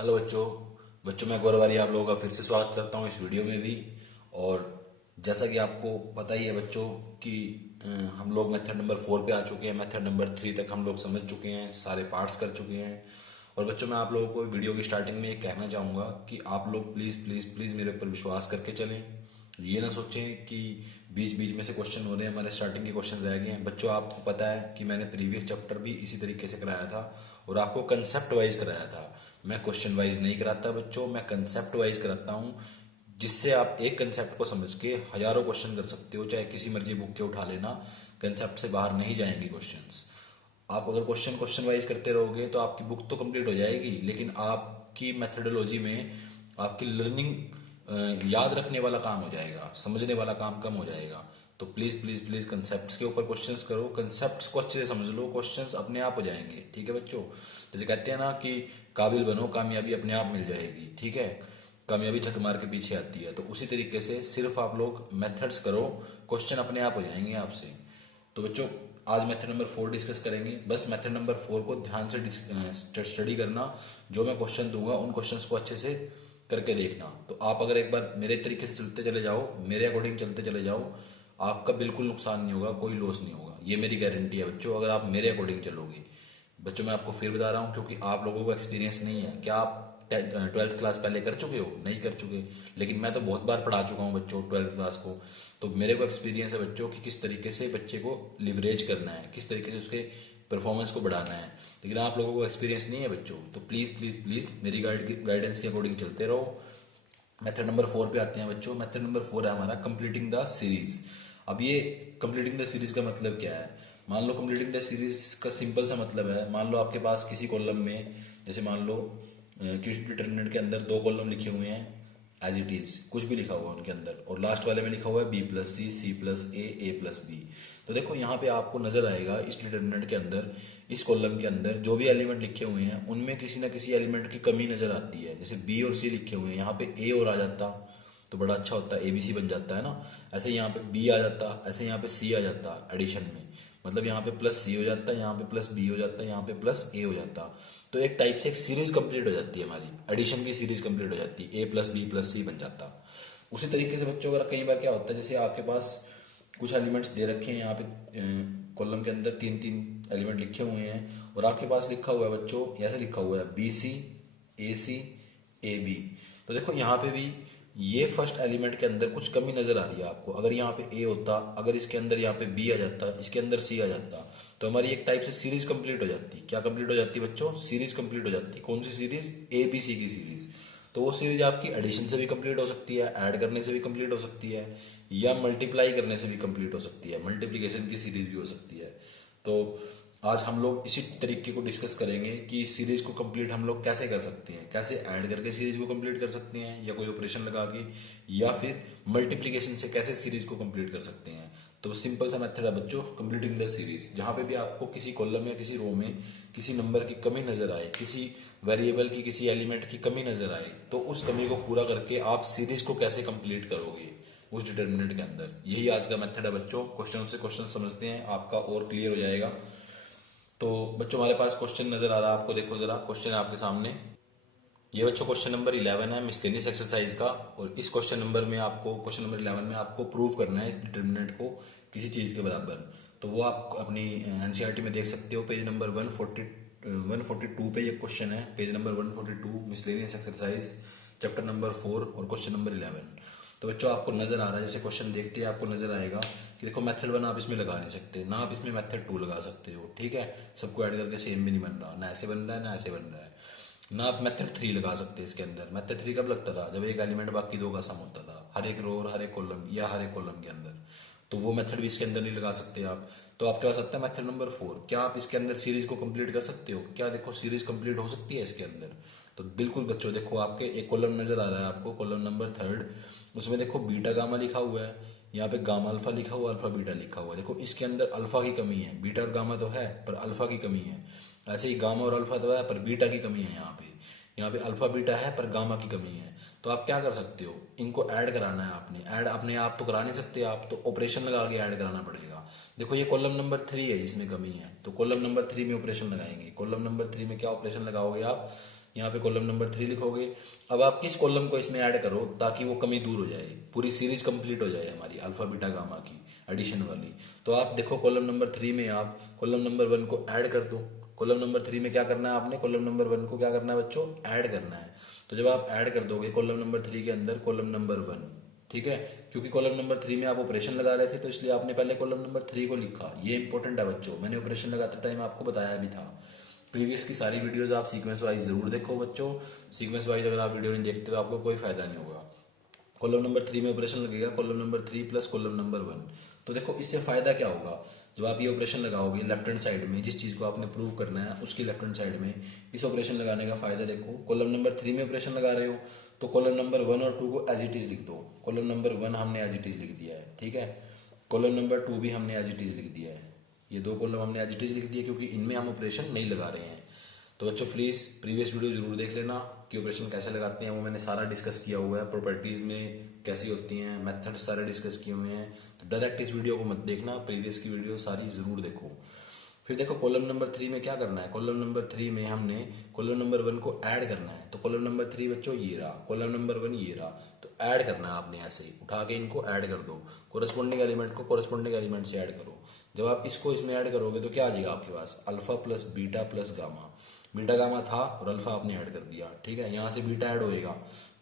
Hello बच्चों। मैं गौरवारी आप लोगों का फिर से स्वागत करता हूँ इस वीडियो में भी। और जैसा कि आपको पता ही है बच्चों कि हम लोग मेथड नंबर 4 पे आ चुके हैं। मेथड नंबर 3 तक हम लोग समझ चुके हैं, सारे पार्ट्स कर चुके हैं। और बच्चों मैं आप लोगों को वीडियो की स्टार्टिंग में ये कहना चाहूँगा कि आप लोग प्लीज़ प्लीज़ प्लीज़ मेरे ऊपर विश्वास करके चलें। ये ना सोचें कि बीच बीच में से क्वेश्चन हो रहे हैं, हमारे स्टार्टिंग के क्वेश्चन रह गए हैं। बच्चों आपको पता है कि मैंने प्रीवियस चैप्टर भी इसी तरीके से कराया था और आपको कंसेप्ट वाइज कराया था। मैं क्वेश्चन वाइज नहीं कराता बच्चों, मैं कंसेप्ट वाइज कराता हूँ, जिससे आप एक कंसेप्ट को समझ के हजारों क्वेश्चन कर सकते हो। चाहे किसी मर्जी बुक के उठा लेना, कंसेप्ट से बाहर नहीं जाएंगे क्वेश्चंस। आप अगर क्वेश्चन क्वेश्चन वाइज करते रहोगे तो आपकी बुक तो कंप्लीट हो जाएगी, लेकिन आपकी मेथडोलॉजी में आपकी लर्निंग याद रखने वाला काम हो जाएगा, समझने वाला काम कम हो जाएगा। तो प्लीज़ प्लीज़ प्लीज़ कंसेप्ट्स के ऊपर क्वेश्चंस करो, कंसेप्ट्स को अच्छे से समझ लो, क्वेश्चंस अपने आप हो जाएंगे। ठीक है बच्चों, जैसे कहते हैं ना कि काबिल बनो, कामयाबी अपने आप मिल जाएगी। ठीक है, कामयाबी झक मार के पीछे आती है। तो उसी तरीके से सिर्फ आप लोग मेथड्स करो, क्वेश्चन अपने आप हो जाएंगे आपसे। तो बच्चों आज मेथड नंबर 4 डिस्कस करेंगे। बस मेथड नंबर 4 को ध्यान से स्टडी करना। जो मैं क्वेश्चन दूंगा उन क्वेश्चंस को अच्छे से करके देखना। तो आप अगर एक बार मेरे तरीके से चलते चले जाओ, मेरे अकॉर्डिंग चलते चले जाओ, आपका बिल्कुल नुकसान नहीं होगा, कोई लॉस नहीं होगा। ये मेरी गारंटी है बच्चों, अगर आप मेरे अकॉर्डिंग चलोगे। बच्चों मैं आपको फिर बता रहा हूँ, क्योंकि आप लोगों को एक्सपीरियंस नहीं है। क्या आप 12th क्लास पहले कर चुके हो? नहीं कर चुके, लेकिन मैं तो बहुत बार पढ़ा चुका हूँ बच्चों 12th क्लास को। तो मेरे को एक्सपीरियंस है बच्चों कि किस तरीके से बच्चे को लिवरेज करना है, किस तरीके से उसके परफॉर्मेंस को बढ़ाना है। लेकिन आप लोगों को एक्सपीरियंस नहीं है बच्चों, तो प्लीज़ प्लीज़ प्लीज़ मेरी गाइडेंस के अकॉर्डिंग चलते रहो। मेथड नंबर 4 पे आते हैं बच्चों। मेथड नंबर 4 है हमारा कंप्लीटिंग द सीरीज। अब ये कंप्लीटिंग द सीरीज का मतलब क्या है? मान लो कंप्लीटिंग द सीरीज का सिंपल सा मतलब है, मान लो आपके पास किसी कॉलम में, जैसे मान लो किसी डिटरमिनेंट के अंदर दो कॉलम लिखे हुए हैं, एज इट इज कुछ भी लिखा हुआ है उनके अंदर, और लास्ट वाले में लिखा हुआ है बी प्लस सी, सी प्लस ए प्लस बी। तो देखो यहाँ पे आपको नजर आएगा इस डिटरमिनेंट के अंदर, इस कॉलम के अंदर जो भी एलिमेंट लिखे हुए हैं उनमें किसी ना किसी एलिमेंट की कमी नजर आती है। जैसे बी और सी लिखे हुए हैं, यहाँ पे ए और आ जाता तो बड़ा अच्छा होता, एबीसी बन जाता है ना। ऐसे यहाँ पे बी आ जाता, ऐसे यहाँ पे सी आ जाता एडिशन में, मतलब यहाँ पे प्लस सी हो जाता, यहाँ पे प्लस बी हो जाता, यहाँ पे प्लस ए हो जाता। तो एक टाइप से एक सीरीज कंप्लीट हो जाती है, हमारी एडिशन की सीरीज कंप्लीट हो जाती है, ए प्लस बी प्लस सी बन जाता। उसी तरीके से बच्चों अगर कई बार क्या होता है, जैसे आपके पास कुछ एलिमेंट्स दे रखे हैं यहाँ पे, कॉलम के अंदर तीन तीन एलिमेंट लिखे हुए हैं, और आपके पास लिखा हुआ है बच्चों, ऐसे लिखा हुआ है B C, A C, A B. तो देखो यहाँ पे भी ये फर्स्ट एलिमेंट के अंदर कुछ कमी नजर आ रही है आपको। अगर यहाँ पे ए होता, अगर इसके अंदर यहाँ पे बी आ जाता, इसके अंदर सी आ जाता, तो हमारी एक टाइप से सीरीज कंप्लीट हो जाती। क्या कंप्लीट हो जाती बच्चों? सीरीज कंप्लीट हो जाती। कौन सी सीरीज? ए बी सी की सीरीज। तो वो सीरीज आपकी एडिशन से भी कंप्लीट हो सकती है, ऐड करने से भी कंप्लीट हो सकती है, या मल्टीप्लाई करने से भी कंप्लीट हो सकती है, मल्टीप्लीकेशन की सीरीज भी हो सकती है। तो आज हम लोग इसी तरीके को डिस्कस करेंगे कि सीरीज को कंप्लीट हम लोग कैसे कर सकते हैं, कैसे ऐड करके सीरीज को कंप्लीट कर सकते हैं, या कोई ऑपरेशन लगा के, या फिर मल्टीप्लिकेशन से कैसे सीरीज को कंप्लीट कर सकते हैं। तो सिंपल सा मेथड है बच्चों कंप्लीटिंग द सीरीज। जहां पे भी आपको किसी कॉलम या किसी रो में किसी नंबर की कमी नजर आए, किसी वेरिएबल की, किसी एलिमेंट की कमी नजर आए, तो उस कमी को पूरा करके आप सीरीज को कैसे कंप्लीट करोगे उस डिटर्मिनेंट के अंदर। यही आज का मेथड है बच्चों। क्वेश्चन से क्वेश्चन समझते हैं, आपका और क्लियर हो जाएगा। तो बच्चों हमारे पास क्वेश्चन नजर आ रहा है आपको, देखो जरा क्वेश्चन है आपके सामने। ये बच्चों क्वेश्चन नंबर 11 है मिसलेनियस एक्सरसाइज का। और इस क्वेश्चन नंबर में आपको, क्वेश्चन नंबर 11 में आपको प्रूव करना है इस डिटर्मिनेंट को किसी चीज के बराबर। तो वो आप अपनी एनसीईआरटी में देख सकते हो, पेज नंबर 142 पे ये क्वेश्चन है, page number 142, miscellaneous exercise, chapter number 4 और क्वेश्चन नंबर 11। तो बच्चों आपको नजर आ रहा है, जैसे क्वेश्चन देखते हैं आपको नजर आएगा कि देखो मेथड 1 आप इसमें लगा नहीं सकते ना, आप इसमें मेथड 2 लगा सकते हो। ठीक है, सबको ऐड करके सेम भी नहीं बन रहा, ना ऐसे बन रहा है ना ऐसे बन रहा है ना। आप मेथड 3 लगा सकते हैं इसके अंदर। मेथड 3 कब लगता था? जब एक एलिमेंट बाकी दो का सम होता था, हर एक रो और हर एक कॉलम, या हर एक कॉलम के अंदर। तो वो मेथड भी इसके अंदर नहीं लगा सकते आप। तो आपके पास आता है मेथड नंबर 4। क्या आप इसके अंदर सीरीज को कंप्लीट कर सकते हो? क्या देखो सीरीज कंप्लीट हो सकती है इसके अंदर? तो बिल्कुल बच्चों, देखो आपके एक कॉलम नजर आ रहा है आपको, कॉलम नंबर 3, उसमें देखो बीटा गामा लिखा हुआ है, यहाँ पे गामा अल्फा लिखा हुआ है, अल्फा बीटा लिखा हुआ है। देखो इसके अंदर अल्फा की कमी है, बीटा और गामा तो है पर अल्फा की कमी है। ऐसे ही गामा और अल्फा तो है पर बीटा की कमी है। यहाँ पे अल्फा बीटा है पर गामा की कमी है। तो आप क्या कर सकते हो, इनको ऐड कराना है आपने। ऐड अपने आप तो करा नहीं सकते आप, तो ऑपरेशन लगा के ऐड कराना पड़ेगा। देखो ये कॉलम नंबर 3 है जिसमें कमी है, तो कॉलम नंबर 3 में ऑपरेशन लगाएंगे। कॉलम नंबर 3 में क्या ऑपरेशन लगाओगे आप? यहाँ पे कॉलम नंबर 3 लिखोगे। अब आप किस कॉलम को इसमें ऐड करो ताकि वो कमी दूर हो जाए, पूरी सीरीज कंप्लीट हो जाए हमारी अल्फा बीटा गामा की एडिशन वाली। तो आप देखो कॉलम नंबर 3 में आप कॉलम नंबर 1 को ऐड कर दो। कॉलम नंबर 3 में क्या करना है आपने, कॉलम नंबर 1 को क्या करना है बच्चों, ऐड करना है। तो जब आप ऐड कर दोगे कॉलम नंबर 3 के अंदर कॉलम नंबर 1, ठीक है, क्योंकि कॉलम नंबर 3 में आप ऑपरेशन लगा रहे थे तो इसलिए आपने पहले कॉलम नंबर 3 को लिखा। ये इंपॉर्टेंट है बच्चों, मैंने ऑपरेशन लगाते टाइम आपको बताया भी था। प्रीवियस की सारी वीडियोस आप सीक्वेंस वाइज जरूर देखो बच्चों। सीक्वेंस वाइज अगर आप वीडियो नहीं देखते तो आपको कोई फायदा नहीं होगा। कॉलम नंबर 3 में ऑपरेशन लगेगा column number 3 plus column number 1। तो देखो इससे फायदा क्या होगा, जब आप ये ऑपरेशन लगाओगे लेफ्ट हैंड साइड में, जिस चीज को आपने प्रूव करना है उसकी लेफ्ट हैंड साइड में इस ऑपरेशन लगाने का फायदा देखो। कॉलम नंबर 3 में ऑपरेशन लगा रहे हो तो कॉलम नंबर 1 और 2 को एज इट इज लिख दो। कॉलम नंबर 1 हमने एज इट इज लिख दिया है, ठीक है। कॉलम नंबर 2 भी हमने एज इट इज लिख दिया है। ये दो कॉलम हमने एज इट इज लिख दिया क्योंकि इनमें हम ऑपरेशन नहीं लगा रहे हैं। तो बच्चों प्लीज प्रीवियस वीडियो जरूर देख लेना कि ऑपरेशन कैसे लगाते हैं, वो मैंने सारा डिस्कस किया हुआ है। प्रॉपर्टीज में कैसी होती हैं, मेथड सारे डिस्कस किए हुए हैं। तो डायरेक्ट इस वीडियो को मत देखना, प्रीवियस की वीडियो सारी जरूर देखो। फिर देखो कॉलम नंबर 3 में क्या करना है, कॉलम नंबर 3 में हमने कॉलम नंबर 1 को ऐड करना है। तो कॉलम नंबर 3 बच्चों ये रहा, कॉलम नंबर 1 ये रहा, तो ऐड करना है आपने, ऐसे ही उठा के इनको ऐड कर दो। कोरस्पॉन्डिंग एलिमेंट को कोरस्पॉन्डिंग एलिमेंट से ऐड करो। जब आप इसको इसमें ऐड करोगे तो क्या आ जाएगा आपके पास, alpha plus beta plus gamma. Beta gamma था और अल्फा आपने ऐड कर दिया, ठीक है। यहाँ से बीटा ऐड होएगा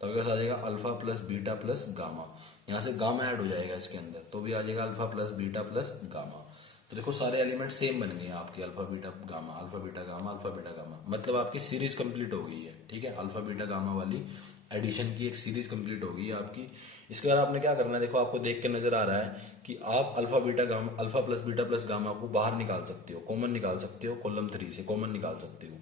तो आपके पास आ जाएगा alpha plus beta plus gamma. यहाँ से गामा ऐड हो जाएगा इसके अंदर तो भी आ जाएगा alpha plus beta plus gamma. तो देखो सारे एलिमेंट सेम बन गए आपके, alpha beta gamma alpha beta gamma alpha beta gamma, मतलब आपकी सीरीज कंप्लीट हो गई है, ठीक है। अल्फा बीटा गामा वाली एडिशन की एक सीरीज कंप्लीट हो गई है आपकी। इसके बाद आपने क्या करना है, देखो आपको देख के नजर आ रहा है कि आप alpha beta gamma alpha plus beta plus gamma को बाहर निकाल सकते हो, कॉमन निकाल सकते हो, कॉलम 3 से कॉमन निकाल सकते हो।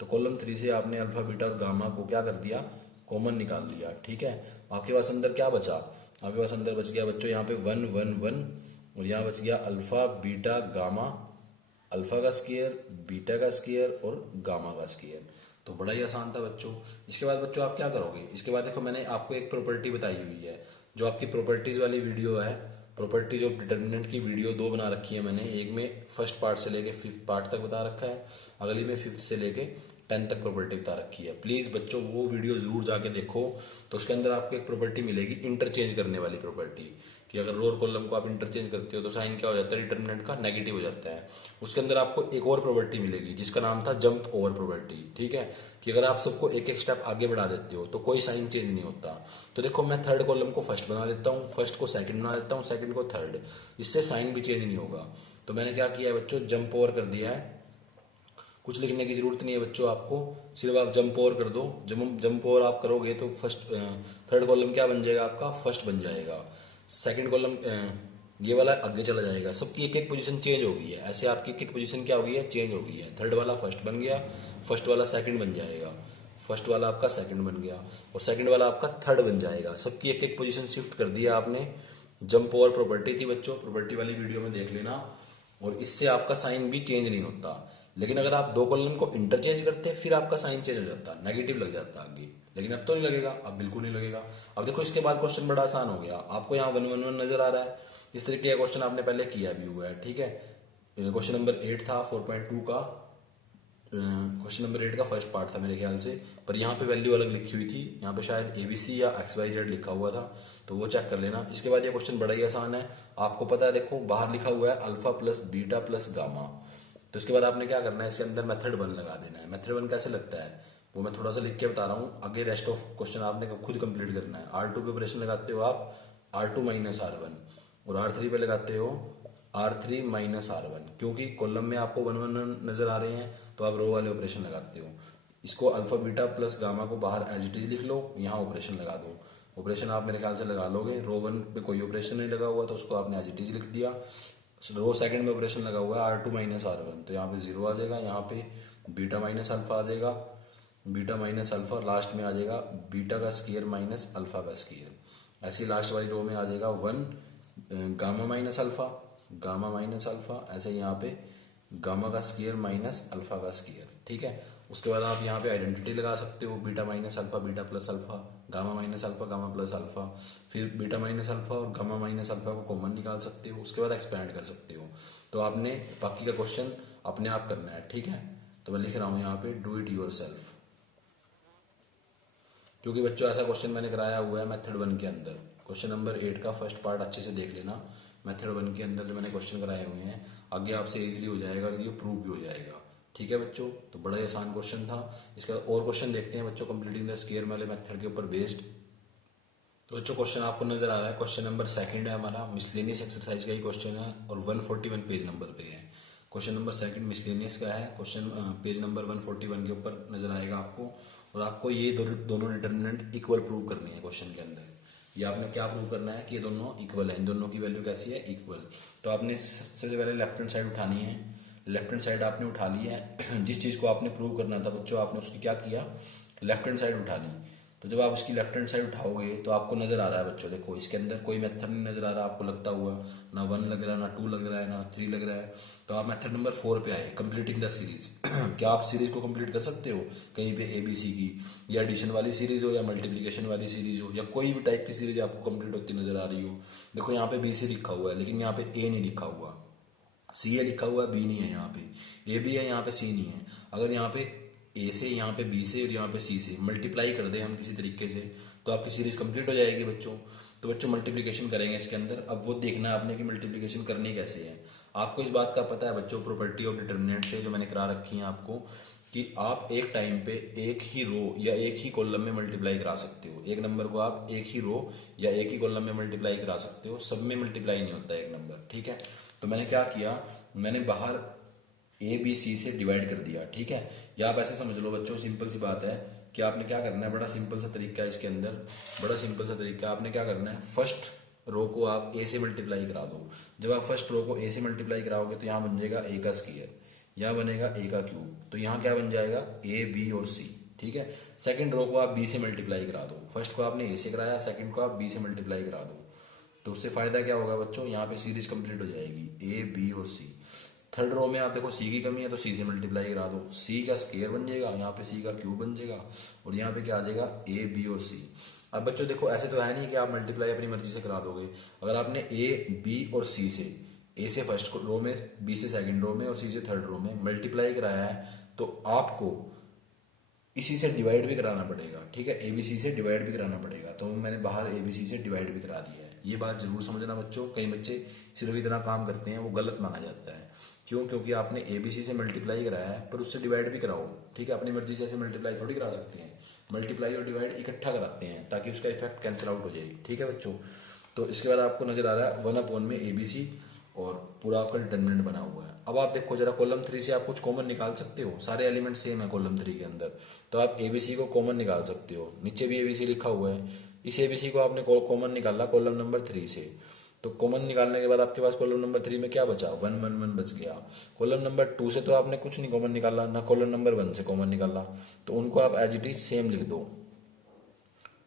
तो कॉलम 3 से आपने अल्फा बीटा और गामा को क्या कर दिया, कॉमन निकाल लिया, ठीक है। आपके पास अंदर क्या बचा, आपके पास अंदर बच गया बच्चों यहाँ पे 1 1 1 और यहाँ बच गया अल्फा बीटा गामा, अल्फा का स्क्वायर बीटा का स्क्वायर और गामा का स्क्वायर। तो बड़ा ही आसान था बच्चों। इसके बाद बच्चों आप क्या करोगे, इसके बाद देखो मैंने आपको एक प्रॉपर्टी बताई हुई है, जो आपकी प्रॉपर्टीज वाली वीडियो है, प्रॉपर्टीज ऑफ डिटर्मिनेंट की वीडियो 2 बना रखी है मैंने। एक में फर्स्ट पार्ट से लेके 5th पार्ट तक बता रखा है, अगली में 5th से लेके 10 तक प्रॉपर्टी बता रखी है। प्लीज बच्चों वो वीडियो जरूर जाके देखो। तो उसके अंदर आपको एक प्रॉपर्टी मिलेगी इंटरचेंज करने वाली प्रॉपर्टी, कि अगर रो और कॉलम को आप इंटरचेंज करते हो तो साइन क्या हो जाता है, डिटर्मिनेंट का नेगेटिव हो जाता है। उसके अंदर आपको एक और प्रॉपर्टी मिलेगी जिसका नाम था जंप ओवर प्रॉपर्टी, ठीक है, कि अगर आप सबको एक एक स्टेप आगे बढ़ा देते हो तो कोई साइन चेंज नहीं होता। तो देखो मैं थर्ड कॉलम को फर्स्ट बना देता हूँ, फर्स्ट को सेकंड बना देता हूँ, सेकंड को थर्ड, इससे साइन भी चेंज नहीं होगा। तो मैंने क्या किया है बच्चों, जंप ओवर कर दिया है। कुछ लिखने की जरूरत नहीं है बच्चों आपको, सिर्फ आप जंप ओवर कर दो। जब जंप ओवर आप करोगे तो फर्स्ट थर्ड कॉलम क्या बन जाएगा आपका, फर्स्ट बन जाएगा। सेकंड कॉलम ये वाला आगे चला जाएगा, सबकी एक एक पोजीशन चेंज हो गई है। ऐसे आपकी एक एक पोजीशन क्या हो गई है, चेंज हो गई है। थर्ड वाला फर्स्ट बन गया, फर्स्ट वाला सेकंड बन जाएगा, फर्स्ट वाला आपका सेकंड बन गया और सेकंड वाला आपका थर्ड बन जाएगा। सबकी एक एक पोजीशन शिफ्ट कर दिया आपने। जंप ओवर प्रॉपर्टी थी बच्चों, प्रॉपर्टी वाली वीडियो में देख लेना। और इससे आपका साइन भी चेंज नहीं होता। लेकिन अगर आप दो कॉलम को इंटरचेंज करते फिर आपका साइन चेंज हो जाता, नेगेटिव लग जाता आगे। लेकिन अब तो नहीं लगेगा, अब बिल्कुल नहीं लगेगा। अब देखो इसके बाद क्वेश्चन बड़ा आसान हो गया, आपको यहाँ 1 1 1 नजर आ रहा है। इस तरीके का क्वेश्चन आपने पहले किया भी हुआ है, ठीक है। क्वेश्चन नंबर 8 था 4.2 का, क्वेश्चन नंबर 8 का फर्स्ट पार्ट था मेरे ख्याल से, पर यहाँ पे वैल्यू अलग लिखी हुई थी, यहाँ पे शायद ABC या XYZ लिखा हुआ था, तो वो चेक कर लेना। इसके बाद ये क्वेश्चन बड़ा ही आसान है, आपको पता है, देखो बाहर लिखा हुआ है alpha plus beta plus gamma. तो इसके बाद आपने क्या करना है, इसके अंदर मेथड 1 लगा देना है। मेथड 1 कैसे लगता है वो मैं थोड़ा सा लिख के बता रहा हूँ, आगे रेस्ट ऑफ क्वेश्चन आपने खुद कंप्लीट करना है। R2 पे ऑपरेशन लगाते हो आप R2 माइनस R1 और R3 पे लगाते हो R3 माइनस R1, क्योंकि कॉलम में आपको 1 1 1 नजर आ रहे हैं तो आप रो वाले ऑपरेशन लगाते हो। इसको अल्फा बीटा प्लस गामा को बाहर एज इट इज लिख लो, यहाँ ऑपरेशन लगा दो। ऑपरेशन आप मेरे ख्याल से लगा लोगे। रो 1 पे कोई ऑपरेशन नहीं लगा हुआ तो उसको आपने एज इट इज लिख दिया। रो सेकंड में ऑपरेशन लगा हुआ है R2 माइनस R1, तो यहाँ पे 0 आ जाएगा, यहाँ पे बीटा माइनस अल्फा आ जाएगा, बीटा माइनस अल्फा, लास्ट में आ जाएगा बीटा का स्क्वायर माइनस अल्फा का स्क्वायर। ऐसी लास्ट वाली रो में आ जाएगा 1 gamma minus alpha, gamma minus alpha, ऐसे यहाँ पे गामा का स्क्वायर माइनस अल्फा का स्क्वायर, ठीक है। उसके बाद आप यहाँ पे आइडेंटिटी लगा सकते हो, beta minus alpha beta plus alpha, gamma minus alpha gamma plus alpha, फिर बीटा माइनस अल्फा और गामा माइनस अल्फा को कॉमन निकाल सकते हो, उसके बाद एक्सपैंड कर सकते हो। तो आपने बाकी का क्वेश्चन अपने आप करना है, ठीक है। तो मैं लिख रहा हूँ यहाँ पे डू इट योर सेल्फ। क्योंकि बच्चों ऐसा क्वेश्चन मैंने कराया हुआ है मेथड 1 के अंदर। क्वेश्चन नंबर 8 का फर्स्ट पार्ट अच्छे से देख लेना। मेथड 1 के अंदर जो मैंने क्वेश्चन कराए हुए हैं, आगे आपसे इजीली हो जाएगा और ये प्रूव भी हो जाएगा। ठीक है बच्चों, तो बड़ा ही आसान क्वेश्चन था। इसका और क्वेश्चन देखते हैं बच्चों, कंप्लीटिंग द स्क्वायर वाले मेथड के ऊपर बेस्ड। तो बच्चों क्वेश्चन आपको नजर आ रहा है, क्वेश्चन नंबर सेकंड है हमारा, मिसलेनियस एक्सरसाइज का ही क्वेश्चन है और 141 पेज नंबर पे है। क्वेश्चन नंबर सेकंड मिसलेनियस का है, क्वेश्चन पेज नंबर 141 के ऊपर नजर आएगा आपको। और आपको ये दोनों डिटर्मिनेंट इक्वल प्रूव करनी है क्वेश्चन के अंदर। ये आपने क्या प्रूव करना है कि ये दोनों इक्वल है, इन दोनों की वैल्यू कैसी है, इक्वल। तो आपने सबसे पहले लेफ्ट हैंड साइड उठानी है। लेफ्ट हैंड साइड आपने उठा ली है। जिस चीज़ को आपने प्रूव करना था बच्चों, आपने उसकी क्या किया, लेफ्ट हैंड साइड उठा ली। तो जब आप इसकी लेफ्ट हैंड साइड उठाओगे तो आपको नजर आ रहा है बच्चों, देखो इसके अंदर कोई मेथड नहीं नजर आ रहा आपको लगता हुआ, ना 1 लग रहा है, ना 2 लग रहा है, ना 3 लग रहा है। तो आप मेथड नंबर 4 पे आए, कंप्लीटिंग द सीरीज। क्या आप सीरीज को कंप्लीट कर सकते हो कहीं पे ABC की, या एडिशन वाली सीरीज हो, या मल्टीप्लीकेशन वाली सीरीज हो, या कोई भी टाइप की सीरीज आपको कंप्लीट होती नजर आ रही हो। देखो यहाँ पे BC लिखा हुआ है, लेकिन यहाँ पे A नहीं लिखा हुआ, C है लिखा हुआ है, B नहीं है, यहाँ पे A भी है, यहाँ पे C नहीं है। अगर यहाँ पे A से, यहाँ पे B से और यहाँ पे C से मल्टीप्लाई कर दें हम किसी तरीके से, तो आपकी सीरीज कंप्लीट हो जाएगी बच्चों। तो बच्चों मल्टीप्लिकेशन करेंगे इसके अंदर। अब वो देखना है आपने कि मल्टीप्लिकेशन करनी कैसे है। आपको इस बात का पता है बच्चों, प्रॉपर्टी ऑफ डिटर्मिनेंट से जो मैंने करा रखी है आपको, कि आप एक टाइम पे एक ही रो या एक ही कॉलम में मल्टीप्लाई करा सकते हो। एक नंबर को आप एक ही रो या एक ही कॉलम में मल्टीप्लाई करा सकते हो, सब में मल्टीप्लाई नहीं होता एक नंबर। ठीक है, तो मैंने क्या किया, मैंने बाहर ABC से डिवाइड कर दिया। ठीक है, या आप ऐसे समझ लो बच्चों, सिंपल सी बात है कि आपने क्या करना है, बड़ा सिंपल सा तरीका है इसके अंदर, बड़ा सिंपल सा तरीका है। आपने क्या करना है, फर्स्ट रो को आप A से मल्टीप्लाई करा दो। जब आप फर्स्ट रो को A से मल्टीप्लाई कराओगे तो यहाँ बन जाएगा A का स्क्वायर, यहाँ बनेगा A का क्यूब। तो यहाँ क्या बन जाएगा, A B और C। ठीक है, सेकंड रो को आप B से मल्टीप्लाई करा दो। फर्स्ट को आपने A से कराया, सेकंड को आप B से मल्टीप्लाई करा दो। तो उससे फायदा क्या होगा बच्चों, यहाँ पे सीरीज कंप्लीट हो जाएगी, A B और C। थर्ड रो में आप देखो C की कमी है तो C से मल्टीप्लाई करा दो, C का स्क्वायर बन जाएगा, यहाँ पे C का क्यूब बन जाएगा, और यहाँ पे क्या आ जाएगा, A B और C। अब बच्चों देखो ऐसे तो है नहीं कि आप मल्टीप्लाई अपनी मर्जी से करा दोगे। अगर आपने A B और C से, A से फर्स्ट रो में, B से सेकंड रो में और C से थर्ड रो में मल्टीप्लाई कराया है, तो आपको इसी से डिवाइड भी कराना पड़ेगा। ठीक है, ABC से डिवाइड भी कराना पड़ेगा। तो मैंने बाहर ABC से डिवाइड भी करा दिया है। ये बात जरूर समझना बच्चों, कई बच्चे सिर्फ इतना काम करते हैं, वो गलत माना जाता है। क्यों, क्योंकि आपने ABC से मल्टीप्लाई कराया है, पर उससे डिवाइड भी कराओ। ठीक है, अपनी मर्जी से ऐसे मल्टीप्लाई थोड़ी करा सकते हैं, मल्टीप्लाई और डिवाइड इकट्ठा कराते हैं ताकि उसका इफेक्ट कैंसिल आउट हो जाए। ठीक है बच्चों, तो इसके बाद आपको नजर आ रहा है 1 में ABC और पूरा आपका डिटर्मिनेंट बना हुआ है। अब आप देखो जरा, कॉलम 3 से आप कुछ कॉमन निकाल सकते हो, सारे एलिमेंट सेम है कॉलम 3 के अंदर, तो आप ABC को कॉमन निकाल सकते हो। नीचे भी ABC लिखा हुआ है, इस ABC को आपने कॉमन निकाला कॉलम नंबर 3 से। तो कॉमन निकालने के बाद आपके पास कॉलम नंबर 3 में क्या बचा, 1 1 1 बच गया। कॉलम नंबर 2 से तो आपने कुछ नहीं कॉमन निकाला, ना कॉलम नंबर 1 से कॉमन निकाला, तो उनको आप एज इट इज सेम लिख दो।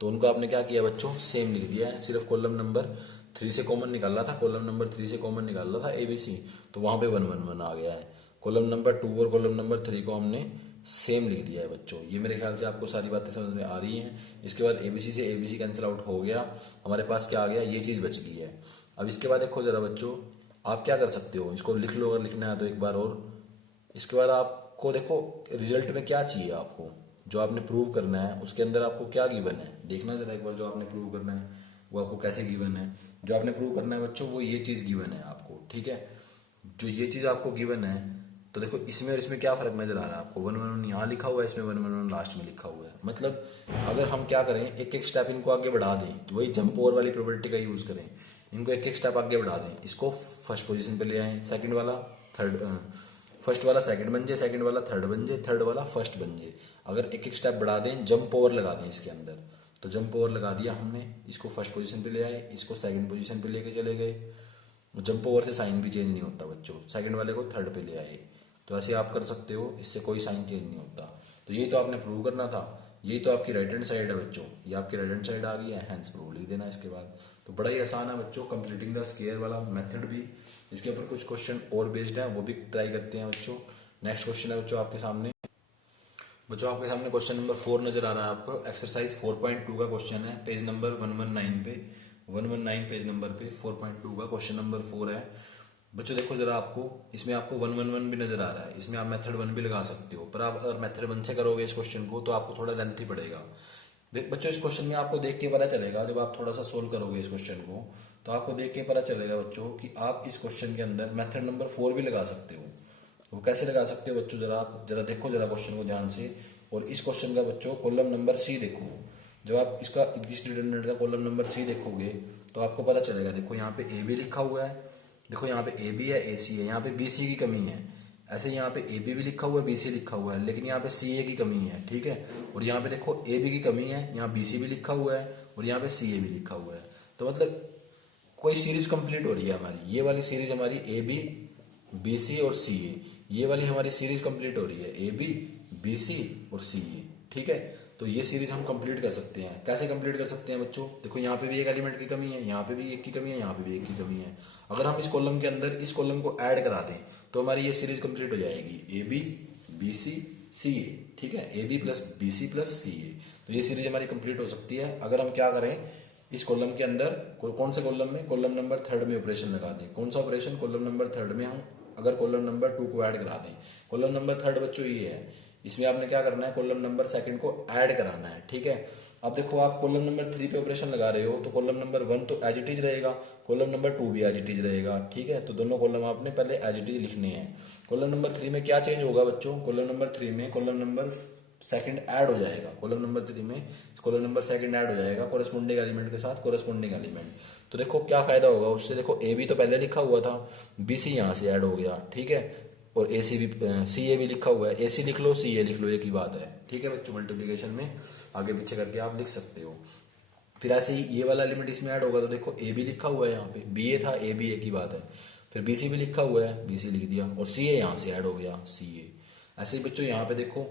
तो उनको आपने क्या किया बच्चों, सेम लिख दिया है। सिर्फ कॉलम नंबर 3 से कॉमन निकालना था, कॉलम नंबर 3 से कॉमन निकालना था ABC, तो वहां पे 1 1 1 आ गया है। कॉलम नंबर 2 और कॉलम नंबर 3 को हमने सेम लिख दिया है बच्चों। ये मेरे ख्याल से आपको सारी बातें समझ में आ रही हैं। इसके बाद ABC से ABC कैंसिल आउट हो गया, हमारे पास क्या आ गया, ये चीज बच गई है। अब इसके बाद देखो जरा बच्चों, आप क्या कर सकते हो, इसको लिख लो अगर लिखना है तो एक बार और। इसके बाद आपको देखो रिजल्ट में क्या चाहिए, आपको जो आपने प्रूव करना है उसके अंदर आपको क्या गिवन है, देखना जरा एक बार। जो आपने प्रूव करना है वो आपको कैसे गिवन है, जो आपने प्रूव करना है बच्चों वो ये चीज गिवन है आपको। ठीक है, जो ये चीज आपको गिवन है, तो देखो इसमें और इसमें क्या फर्क नजर आ रहा है आपको, 1 1 1 यहाँ लिखा हुआ है, इसमें 1 1 1 लास्ट में लिखा हुआ है। मतलब अगर हम क्या करें, एक एक स्टेप इनको आगे बढ़ा दें, तो वही जंप ओवर वाली प्रोबेबिलिटी का यूज करें, इनको एक एक स्टेप आगे बढ़ा दें, इसको फर्स्ट पोजीशन पे ले आए, सेकंड वाला थर्ड, फर्स्ट वाला सेकंड बन जाए, सेकंड वाला थर्ड बन जाए, थर्ड वाला फर्स्ट बन जाए। अगर एक एक स्टेप बढ़ा दें, जंप ओवर लगा दें इसके अंदर, तो जंप ओवर लगा दिया हमने, इसको फर्स्ट पोजीशन पे ले आए, इसको सेकंड पोजीशन पे लेके चले गए। जंप ओवर से साइन भी चेंज नहीं होता बच्चों, सेकंड वाले को थर्ड पे ले आए। तो ऐसे आप कर सकते हो, इससे कोई साइन चेंज नहीं होता। तो यही तो आपने प्रूव करना था, यही तो आपकी राइट हैंड साइड है बच्चों, ये आपकी राइट हैंड साइड आ गई है, हैंस प्रूव लिख देना इसके बाद। तो बड़ा ही आसान है बच्चों, कंप्लीटिंग द स्क्वायर वाला मेथड भी। इसके ऊपर कुछ क्वेश्चन और बेस्ड है, वो भी ट्राई करते हैं बच्चों। नेक्स्ट क्वेश्चन है बच्चों आपके सामने, आपके सामने क्वेश्चन नंबर 4 नजर आ रहा है आपको। एक्सरसाइज 4.2 का क्वेश्चन है, पेज नंबर 119 पे, 119 पेज नंबर पे 4.2 का क्वेश्चन नंबर 4 है बच्चों। देखो जरा, आपको इसमें आपको 111 भी नजर आ रहा है, इसमें आप मेथड 1 भी लगा सकते हो, पर आप अगर मेथड 1 से करोगे इस क्वेश्चन को तो आपको थोड़ा लेंथी पड़ेगा। देख बच्चों, इस क्वेश्चन में आपको देख के पता चलेगा, जब आप थोड़ा सा सोल्व करोगे इस क्वेश्चन को तो आपको देख के पता चलेगा बच्चों कि आप इस क्वेश्चन के अंदर मेथड नंबर 4 भी लगा सकते हो। वो कैसे लगा सकते हो बच्चों, जरा आप जरा देखो जरा क्वेश्चन को ध्यान से। और इस क्वेश्चन का बच्चों कॉलम नंबर सी देखो। जब आप इसका एग्जिस्ट डिटरमिनेंट का कॉलम नंबर सी देखोगे तो आपको पता चलेगा। देखो यहाँ पे ए बी लिखा हुआ है, देखो यहाँ पे ए बी है, ए सी है, यहाँ पे बी सी की कमी है। ऐसे यहाँ पे ए बी भी लिखा हुआ है, बी सी लिखा हुआ है, लेकिन यहाँ पे सी ए की कमी है, ठीक है। और यहाँ पे देखो ए बी की कमी है, यहाँ बी सी भी लिखा हुआ है और यहाँ पे सी ए भी लिखा हुआ है। तो मतलब कोई सीरीज कंप्लीट हो रही है हमारी, ये वाली सीरीज हमारी ए बी, बी सी और सी ए, ये वाली हमारी सीरीज कंप्लीट हो रही है ए बी, बी सी और सी ए, ठीक है। तो ये सीरीज हम कंप्लीट कर सकते हैं। कैसे कंप्लीट कर सकते हैं बच्चों, देखो यहाँ पे भी एक एलिमेंट की कमी है, यहाँ पे भी एक की कमी है, यहाँ पे भी एक की कमी है। अगर हम इस कॉलम के अंदर इस कॉलम को ऐड करा दें तो हमारी ये सीरीज कंप्लीट हो जाएगी, A B, B C, C A, ठीक है। A B plus B C plus C A, तो ये सीरीज हमारी कंप्लीट हो सकती है अगर हम क्या करें, इस कॉलम के अंदर कौन से कॉलम में, कॉलम नंबर 3 में ऑपरेशन लगा दें। कौन सा ऑपरेशन, कॉलम नंबर 3 में हम अगर कॉलम नंबर 2 को ऐड करा दें। कॉलम नंबर 3 बच्चों ये है, इसमें आपने क्या करना है, कॉलम नंबर 2 को ऐड कराना है, ठीक है। अब देखो आप कॉलम नंबर 3 पे ऑपरेशन लगा रहे हो तो कॉलम नंबर 1 तो एज इट इज रहेगा, कॉलम नंबर 2 भी एज इट इज रहेगा, ठीक है। तो दोनों कॉलम आपने पहले एज इट इज लिखने हैं। कॉलम नंबर 3 में क्या चेंज होगा बच्चों, कॉलम नंबर 3 में कॉलम नंबर 2 ऐड हो जाएगा, कॉलम नंबर 3 में कॉलम नंबर 2 ऐड हो जाएगा कोरस्पोंडिंग एलिमेंट के साथ, कोरस्पोंडिंग एलिमेंट। तो देखो क्या फायदा होगा उससे, देखो ए बी तो पहले लिखा हुआ था, बी सी यहाँ से ऐड हो गया, ठीक है। और ए सी भी, सी ए भी लिखा हुआ है, ए सी लिख लो, सी ए लिख लो, एक ही बात है, ठीक है बच्चों। मल्टीप्लिकेशन में आगे पीछे करके आप लिख सकते हो। फिर ऐसे ही ये वाला एलिमेंट इसमें ऐड होगा तो देखो ए बी लिखा हुआ है, यहाँ पे बी ए था, ए बी एक ही बात है। फिर बी सी भी लिखा हुआ है, बी सी लिख दिया, और सी ए यहाँ से ऐड हो गया, सी ए। ऐसे ही बच्चों यहाँ पे देखो,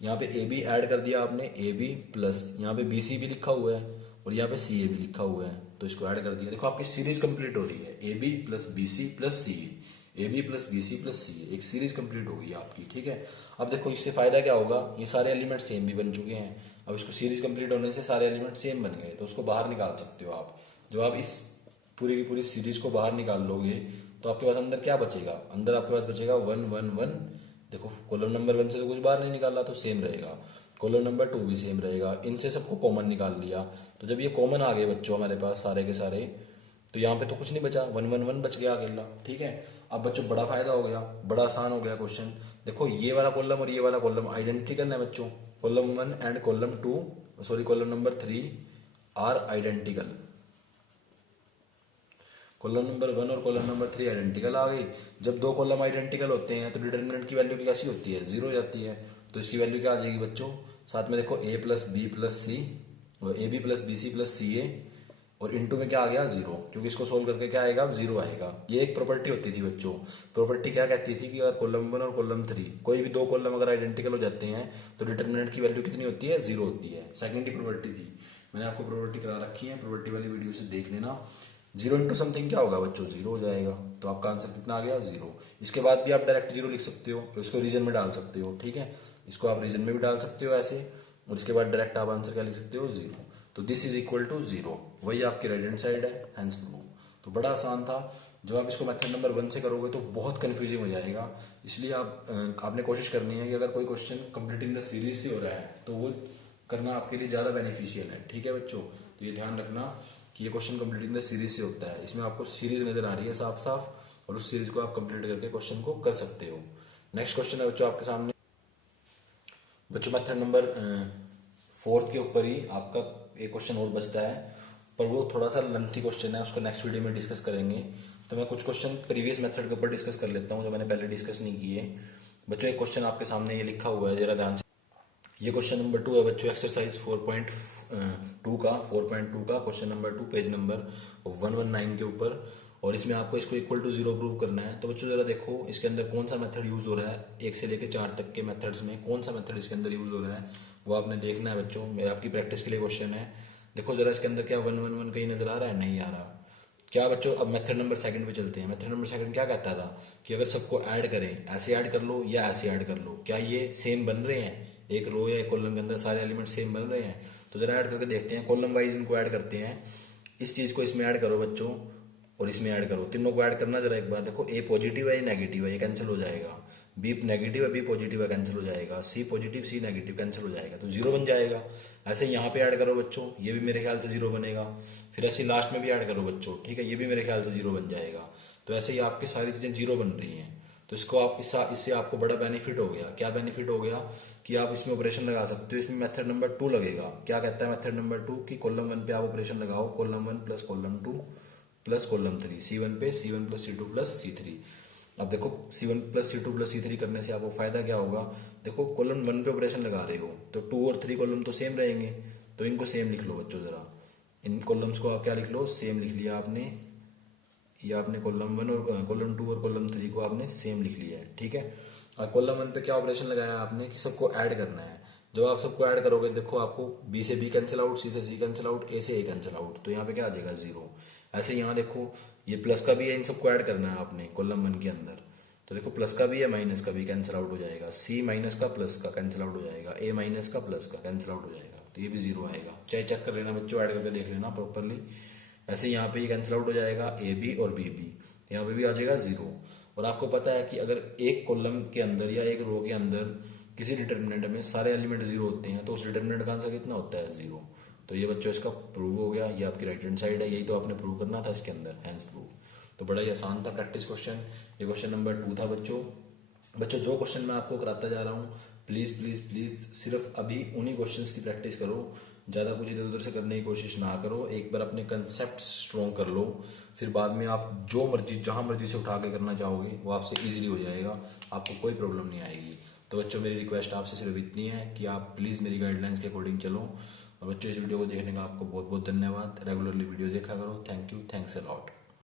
यहाँ पे ए बी ऐड कर दिया आपने, ए बी प्लस यहाँ पे बी सी भी लिखा हुआ है और यहाँ पे सी ए भी लिखा हुआ है, तो इसको ऐड कर दिया। देखो आपकी सीरीज कंप्लीट हो रही है, A B plus B C plus C A B plus B C plus C A, एक सीरीज कंप्लीट हो गई आपकी, ठीक है। अब देखो इससे फायदा क्या होगा, ये सारे एलिमेंट सेम भी बन चुके हैं। अब इसको सीरीज कंप्लीट होने से सारे एलिमेंट सेम बन गए, तो उसको बाहर निकाल सकते हो आप। जब आप इस पूरी की पूरी सीरीज को बाहर निकाल लोगे तो आपके पास अंदर क्या बचेगा, अंदर आपके पास बचेगा 1 1 1। देखो कॉलम नंबर 1 से तो कुछ बाहर नहीं निकाला तो सेम रहेगा, कॉलम नंबर 2 भी सेम रहेगा, इनसे सबको कॉमन निकाल लिया। तो जब ये कॉमन आ गए बच्चों हमारे पास सारे के सारे, तो यहाँ पे तो कुछ नहीं बचा, 1 1 1 बच गया अकेला, ठीक है। अब बच्चों बड़ा फायदा हो गया, बड़ा आसान हो गया क्वेश्चन। देखो ये वाला कॉलम और ये वाला कॉलम आइडेंटिकल है बच्चों, column 1 and column 2, sorry column number 3 are identical. Column number 1 और कॉलम नंबर 3 आइडेंटिकल आ गई। जब दो कॉलम आइडेंटिकल होते हैं तो डिटर्मिनेंट की वैल्यू कैसी होती है, 0 हो जाती है। तो इसकी वैल्यू क्या आ जाएगी बच्चों, साथ में देखो A plus B plus C, A B plus B C plus C A, और इनटू में क्या आ गया 0, क्योंकि इसको सोल्व करके क्या आएगा, 0 आएगा। ये एक प्रॉपर्टी होती थी बच्चों। प्रॉपर्टी क्या कहती थी कि अगर कॉलम 1 और कॉलम 3 कोई भी दो कॉलम अगर आइडेंटिकल हो जाते हैं तो डिटर्मिनेंट की वैल्यू कितनी होती है, 0 होती है। सेकंड की प्रॉपर्टी थी, मैंने आपको प्रॉपर्टी करा रखी है, प्रॉपर्टी वाली वीडियो से देख लेना। 0 इंटू समथिंग क्या होगा बच्चों, 0 हो जाएगा। तो आपका आंसर कितना आ गया, 0। इसके बाद भी आप डायरेक्ट 0 लिख सकते हो, तो इसको रीजन में डाल सकते हो, ठीक है। इसको आप रीजन में भी डाल सकते हो ऐसे, और इसके बाद डायरेक्ट आप आंसर क्या लिख सकते हो, 0। तो दिस इज इक्वल टू 0, वही आपकी राइट हैंड साइड है, हैंस प्रूव। तो बड़ा आसान था। जब आप इसको मेथड नंबर 1 से करोगे तो बहुत कंफ्यूजिंग हो जाएगा, इसलिए आपने कोशिश करनी है कि अगर कोई क्वेश्चन कंप्लीटिंग द सीरीज से हो रहा है तो वो करना आपके लिए ज़्यादा बेनिफिशियल है, ठीक है बच्चों। तो ये ध्यान रखना कि ये क्वेश्चन कंप्लीटिंग द सीरीज से होता है, इसमें आपको सीरीज नजर आ रही है साफ साफ, और उस सीरीज को आप कंप्लीट करके क्वेश्चन को कर सकते हो। नेक्स्ट क्वेश्चन है बच्चों आपके सामने, बच्चों मेथड नंबर 4 के ऊपर ही आपका एक क्वेश्चन और बचता है, पर वो थोड़ा सा लेंथी क्वेश्चन है, उसको नेक्स्ट वीडियो में डिस्कस करेंगे। तो मैं कुछ क्वेश्चन प्रीवियस मेथड के ऊपर डिस्कस कर लेता हूँ जो मैंने पहले डिस्कस नहीं किए। बच्चों एक क्वेश्चन आपके सामने ये लिखा हुआ है, जरा ध्यान से। ये क्वेश्चन नंबर 2 है बच्चों, एक्सरसाइज 4.2 का क्वेश्चन नंबर 2, पेज नंबर 119 के ऊपर, और इसमें आपको इसको इक्वल टू 0 प्रूव करना है। तो बच्चों जरा देखो इसके अंदर कौन सा मेथड यूज हो रहा है, 1 से लेकर 4 तक के मेथड्स में कौन सा मेथड इसके अंदर यूज हो रहा है वो आपने देखना है बच्चों। मेरा आपकी प्रैक्टिस के लिए क्वेश्चन है। देखो जरा इसके अंदर क्या 1 1 1 कहीं नजर आ रहा है, नहीं आ रहा। क्या बच्चों, अब मेथड नंबर 2 पे चलते हैं। मेथड नंबर 2 क्या कहता था कि अगर सबको ऐड करें, ऐसे ऐड कर लो या ऐसे ऐड कर लो, क्या ये सेम बन रहे हैं, एक रो या एक कॉलम के अंदर सारे एलिमेंट सेम बन रहे हैं। तो जरा ऐड करके देखते हैं, कॉलम वाइज इनको ऐड करते हैं। इस चीज को इसमें ऐड करो बच्चों, और इसमें ऐड करो, तीनों को ऐड करना। जरा एक बार देखो, ए पॉजिटिव है, ये नेगेटिव है, ये कैंसिल हो जाएगा। बी नेगेटिव है बी पॉजिटिव है कैंसिल हो जाएगा, सी पॉजिटिव सी नेगेटिव कैंसिल हो जाएगा, तो जीरो बन जाएगा। ऐसे यहाँ पे ऐड करो बच्चों, ये भी मेरे ख्याल से जीरो बनेगा। फिर ऐसे लास्ट में भी ऐड करो बच्चों, ठीक है, ये भी मेरे ख्याल से जीरो बन जाएगा। तो ऐसे ही आपकी सारी चीज़ें जीरो बन रही हैं। तो इसको आप इससे आपको बड़ा बेनिफिट हो गया। क्या बेनिफिट हो गया कि आप इसमें ऑपरेशन लगा सकते हो। इसमें मेथड नंबर 2 लगेगा। क्या कहता है मेथड नंबर 2 कि कॉलम 1 पे आप ऑपरेशन लगाओ, column 1 plus column 2 plus column 3, C1 पे C1 plus C2 plus C3। अब देखो C1 plus C2 plus C3 करने से आपको फायदा क्या होगा। देखो कॉलम 1 पे ऑपरेशन लगा रहे हो तो 2 और 3 कॉलम तो सेम रहेंगे, तो इनको सेम लिख लो बच्चों जरा। इन कॉलम्स को आप क्या लिख लो, सेम लिख लिया आपने। ये आपने कॉलम 1 और कॉलम 2 और कॉलम 3 को आपने सेम लिख लिया है, ठीक है। और कॉलम 1 पे क्या ऑपरेशन लगाया आपने कि सबको ऐड करना है। जब आप सबको ऐड करोगे देखो आपको बी से बी कैंसिल आउट, सी से सी कैंसिल आउट, ए से ए कैंसिल आउट, तो यहाँ पे क्या आ जाएगा जीरो। ऐसे यहाँ देखो ये प्लस का भी है, इन सबको ऐड करना है आपने कॉलम 1 के अंदर। तो देखो प्लस का भी है माइनस का भी कैंसिल आउट हो जाएगा, सी माइनस का प्लस का कैंसिल आउट हो जाएगा, ए माइनस का प्लस का कैंसिल आउट हो जाएगा, तो ये भी जीरो आएगा। चाहे चेक कर लेना बच्चों, ऐड करके देख लेना प्रॉपरली। ऐसे यहाँ पे ये कैंसिल आउट हो जाएगा, ए बी और बी बी, यहाँ पे भी आ जाएगा जीरो। और आपको पता है कि अगर एक कॉलम के अंदर या एक रो के अंदर किसी डिटर्मिनेंट में सारे एलिमेंट जीरो होते हैं तो उस डिटर्मिनेंट का आंसर कितना होता है, जीरो। तो ये बच्चों इसका प्रूव हो गया। ये आपकी राइट हैंड साइड है, यही तो आपने प्रूव करना था इसके अंदर, हैंस प्रूव। तो बड़ा ही आसान था प्रैक्टिस क्वेश्चन। ये क्वेश्चन नंबर 2 था बच्चों। बच्चों जो क्वेश्चन मैं आपको कराता जा रहा हूँ प्लीज़ प्लीज़ प्लीज़ सिर्फ अभी उन्हीं क्वेश्चंस की प्रैक्टिस करो, ज़्यादा कुछ इधर उधर से करने की कोशिश ना करो। एक बार अपने कंसेप्ट स्ट्रॉन्ग कर लो, फिर बाद में आप जो मर्जी जहाँ मर्जी से उठा के करना चाहोगे वो आपसे इजीली हो जाएगा, आपको कोई प्रॉब्लम नहीं आएगी। तो बच्चों मेरी रिक्वेस्ट आपसे सिर्फ इतनी है कि आप प्लीज़ मेरी गाइडलाइंस के अकॉर्डिंग चलो। और बच्चों इस वीडियो को देखने का आपको बहुत बहुत धन्यवाद। रेगुलरली वीडियो देखा करो। Thank you, thanks a lot.